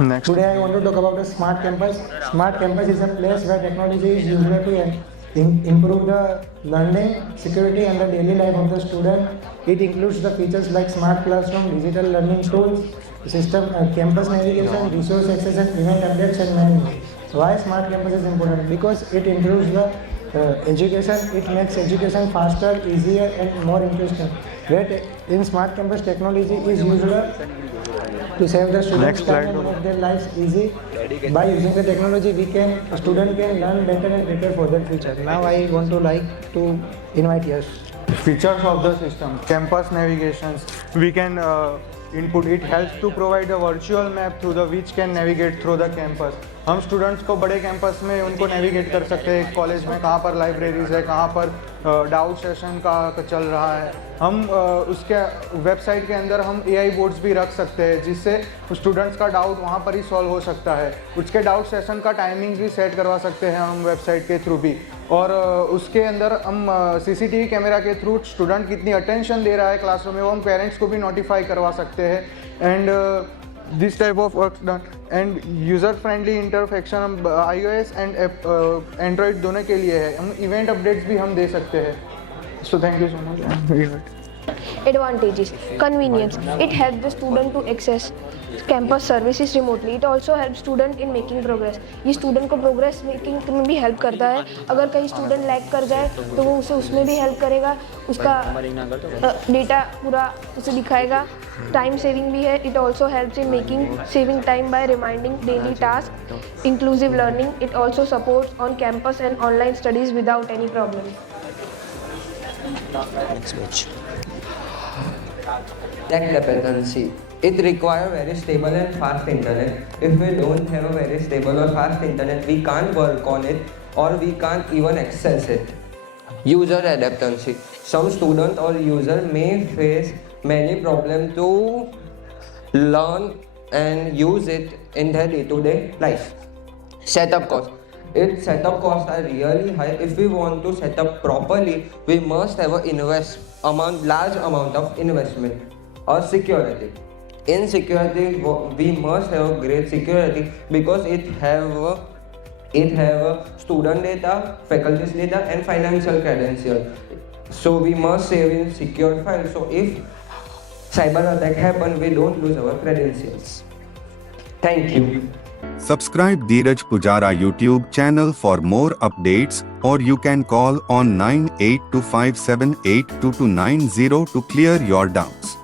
Next. Today I want to talk about a smart campus. Smart campus is a place where technology is used to improve the learning, security and the daily life of the student. It includes the features like smart classroom, digital learning tools, system, campus navigation, resource access and event updates and many more. Why smart campus is important? Because it improves the education, it makes education faster, easier and more interesting. Where in smart campus technology is used to save the students time and make their lives easy. By using the technology, student can learn better and prepare for their future. Now I want to invite Yash. Features of the system, campus navigations, we can input, it helps to provide a virtual map through the which can navigate through the campus. हम students को बड़े campus में उनको navigate कर सकते हैं, college में कहाँ पर लाइब्रेरीज है, कहाँ पर डाउट सेशन का चल रहा है. हम उसके वेबसाइट के अंदर हम AI बोर्ड्स भी रख सकते हैं जिससे स्टूडेंट्स का डाउट वहाँ पर ही सॉल्व हो सकता है. उसके डाउट सेशन का टाइमिंग्स भी सेट करवा सकते हैं हम वेबसाइट के थ्रू भी. और उसके अंदर हम CCTV कैमरा के थ्रू स्टूडेंट कितनी अटेंशन दे रहा है क्लासरूम में वो हम पेरेंट्स को भी नोटिफाई करवा सकते हैं. And this type of work done and user friendly interface हम iOS एंड एंड्रॉयड दोनों के लिए है. हम इवेंट अपडेट्स भी हम दे सकते हैं. So thank you so much. Advantages: convenience. It helps the student to access campus services remotely. It also helps student in making progress. ये student को progress making में भी help करता है. अगर कहीं student lag कर जाए तो वो उसे उसमें भी help करेगा. उसका data पूरा उसे दिखाएगा. Time saving भी है. It also helps in making saving time by reminding daily tasks. Inclusive learning. It also supports on campus and online studies without any problem. Next page. Tech dependency. It requires very stable and fast internet. If we don't have a very stable or fast internet, we can't work on it or we can't even access it. User adaptancy. Some student or user may face many problems to learn and use it in their day-to-day life. Setup cost. Its setup costs are really high. If we want to set up properly, we must have a large amount of investment. Or security. In security, we must have great security because it have student data, faculty's data, and financial credential. So we must save in secure files. So if cyber attack happen, we don't lose our credentials. Thank you. Subscribe Dhiraj Poojara YouTube channel for more updates, or you can call on 9825782290 to clear your doubts.